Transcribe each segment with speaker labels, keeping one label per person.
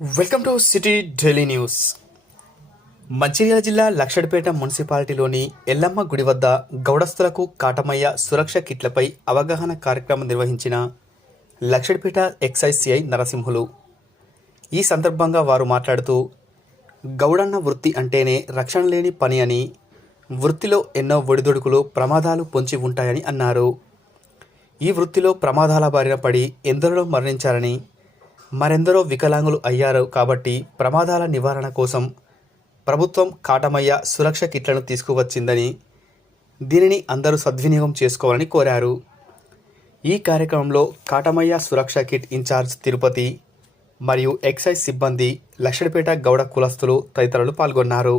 Speaker 1: Welcome to city Delhi news. Mancherial జిల్లా లక్షడిపేట మున్సిపాలిటీలోని ఎల్లమ్మ గుడి వద్ద గౌడస్తులకు కాటమయ్య సురక్ష కిట్లపై అవగాహన కార్యక్రమం నిర్వహించిన లక్షడిపేట ఎక్సైజ్ సిఐ నరసింహులు. ఈ సందర్భంగా వారు మాట్లాడుతూ గౌడన్న వృత్తి అంటేనే రక్షణ లేని పని అని వృత్తిలో ఎన్నో ఒడిదుడుకులు ప్రమాదాలు పొంచి ఉంటాయని అన్నారు. ఈ వృత్తిలో ప్రమాదాల బారిన పడి ఎందరో మరణించారని మరెందరో వికలాంగులు అయ్యారు కాబట్టి ప్రమాదాల నివారణ కోసం ప్రభుత్వం కాటమయ్య సురక్ష కిట్లను తీసుకువచ్చిందని దీనిని అందరూ సద్వినియోగం చేసుకోవాలని కోరారు. ఈ కార్యక్రమంలో కాటమయ్య సురక్ష కిట్ ఇన్ఛార్జ్ తిరుపతి మరియు ఎక్సైజ్ సిబ్బంది లక్షడిపేట గౌడ కులస్తులు తదితరులు పాల్గొన్నారు.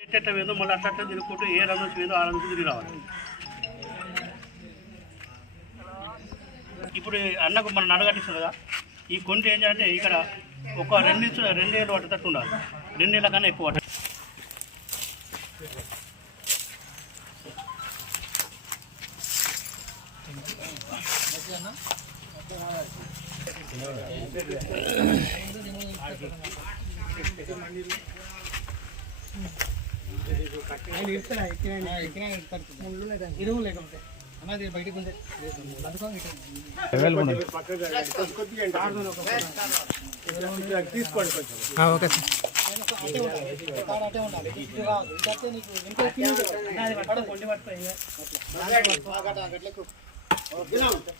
Speaker 2: ఎట్ట వేదో మళ్ళీ అట్ట అట్ట తిరుగుకుంటూ ఏ రంగు వేదో ఆ రంగు తిరిగి రావాలి. ఇప్పుడు అన్నకు మనం నడగట్టిస్తుంది కదా ఈ కొండ ఏం చేయాలంటే ఇక్కడ ఒక రెండు రెండు ఏళ్ళు పట్టేటట్టు ఉండాలి. రెండేళ్ళ కన్నా ఎక్కువ పట్ట
Speaker 3: ఇరువు తీసుకోండి కొంచెం ఓకే
Speaker 4: అన్న ఓకే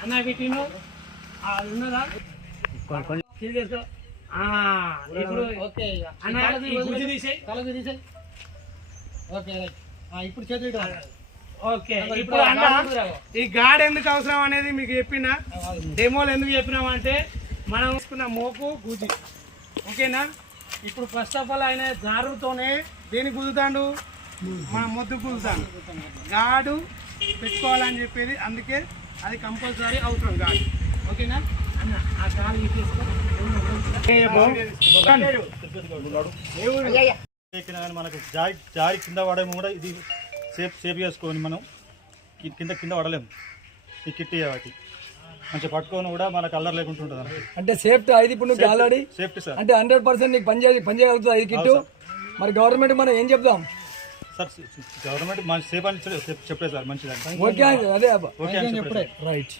Speaker 4: అన్న వీటిను ఉన్నదా ఆ, ఇప్పుడు
Speaker 3: ఓకే ఇప్పుడు చేతులు
Speaker 4: ఓకే ఇప్పుడు అన్న ఈ గాడ్ ఎందుకు అవసరం అనేది మీకు చెప్పిన డెమోలు ఎందుకు చెప్పినామంటే మనం తీసుకున్న మోపు గుజ్జు ఓకేనా ఇప్పుడు ఫస్ట్ ఆఫ్ ఆల్ ఆయన జారుతోనే దేని గుద్దుతాడు మన మొద్దు గుద్దుతాడు గాడు పెట్టుకోవాలని చెప్పేది అందుకే అది కంపల్సరీ అవసరం గాడు. ఓకేనా? అన్న ఆ గాలి తీసుకో
Speaker 5: ఎక్కినా కానీ. మనకు జారి జారి కింద పడేమో కూడా ఇది సేఫ్ సేఫ్ చేసుకొని మనం. కింద కింద పడలేము ఈ కిట్టి వాటి మంచిగా పట్టుకొని కూడా మనకు అల్లరి లేకుండా ఉంటుంది.
Speaker 6: అంటే సేఫ్టీ ఐదు ఇప్పుడు నువ్వు ఆల్రెడీ
Speaker 5: సేఫ్టీ సార్
Speaker 6: అంటే హండ్రెడ్ పర్సెంట్ నీకు పని చేయాలి పని చేయగలుగుతుంది ఐదు కిట్టు. మరి గవర్నమెంట్ మనం ఏం చెప్దాం?
Speaker 5: సార్ గవర్నమెంట్ మంచి సేఫ్ అని చెప్- చెప్పలేదు సార్ మంచిదని
Speaker 6: ఓకే అదే అబ్బా.
Speaker 5: ఓకే
Speaker 6: రైట్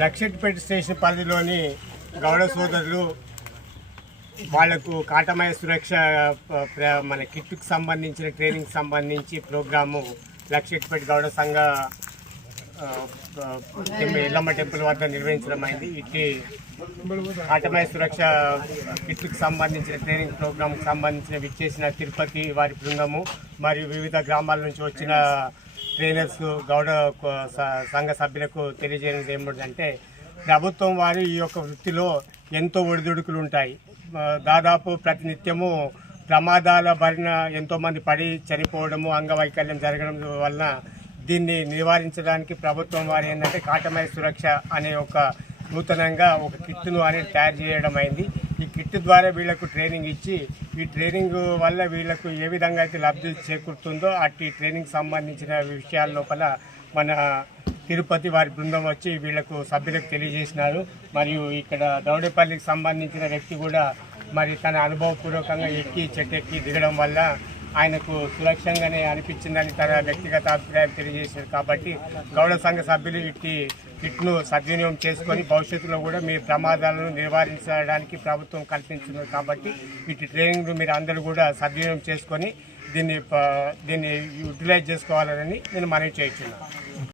Speaker 7: లక్షట్పేట స్టేషన్ పరిధిలోని గౌడ సోదరులు వాళ్ళకు కాటమయ సురక్ష మన కిట్టుకు సంబంధించిన ట్రైనింగ్ సంబంధించి ప్రోగ్రాము లక్షట్పేట గౌడ సంఘ ఎల్లమ్మ టెంపుల్ వద్ద నిర్వహించడం అయింది. ఇట్టి ఆటమయ సురక్ష కిట్టుకు సంబంధించిన ట్రైనింగ్ ప్రోగ్రాంకి సంబంధించిన విచ్చేసిన తిరుపతి వారి బృందము మరియు వివిధ గ్రామాల నుంచి వచ్చిన ట్రైనర్స్ గౌడ సంఘ సభ్యులకు తెలియజేయడం ఏమిటంటే ప్రభుత్వం వారు ఈ యొక్క వృత్తిలో ఎంతో ఒడిదుడుకులు ఉంటాయి. దాదాపు ప్రతినిత్యము ప్రమాదాల బారిన ఎంతోమంది పడి చనిపోవడము అంగవైకల్యం జరగడం వలన దీన్ని నివారించడానికి ప్రభుత్వం వారు ఏంటంటే కాటమయ సురక్ష అనే ఒక నూతనంగా ఒక కిట్ను అనేది తయారు చేయడం అయింది. ఈ కిట్ ద్వారా వీళ్ళకు ట్రైనింగ్ ఇచ్చి ఈ ట్రైనింగ్ వల్ల వీళ్ళకు ఏ విధంగా అయితే లబ్ధి చేకూరుతుందో అట్టి ట్రైనింగ్ సంబంధించిన విషయాల లోపల మన తిరుపతి వారి బృందం వచ్చి వీళ్ళకు సభ్యులకు తెలియజేసినారు. మరియు ఇక్కడ దౌడేపల్లికి సంబంధించిన వ్యక్తి కూడా మరి తన అనుభవపూర్వకంగా ఎక్కి చెట్టు ఎక్కి దిగడం వల్ల ఆయనకు సురక్షంగానే అనిపించిందని తన వ్యక్తిగత అభిప్రాయం తెలియజేశారు. కాబట్టి గౌడ సంఘ సభ్యులు ఇట్టి కిట్ను సద్వినియోగం చేసుకొని భవిష్యత్తులో కూడా మీ ప్రమాదాలను నివారించడానికి ప్రభుత్వం కల్పించింది. కాబట్టి ఇటు ట్రైనింగ్ను మీరు అందరూ కూడా సద్వినియోగం చేసుకొని దీన్ని ప- దీన్ని యూటిలైజ్ చేసుకోవాలని నేను మనవి చేస్తున్నాను.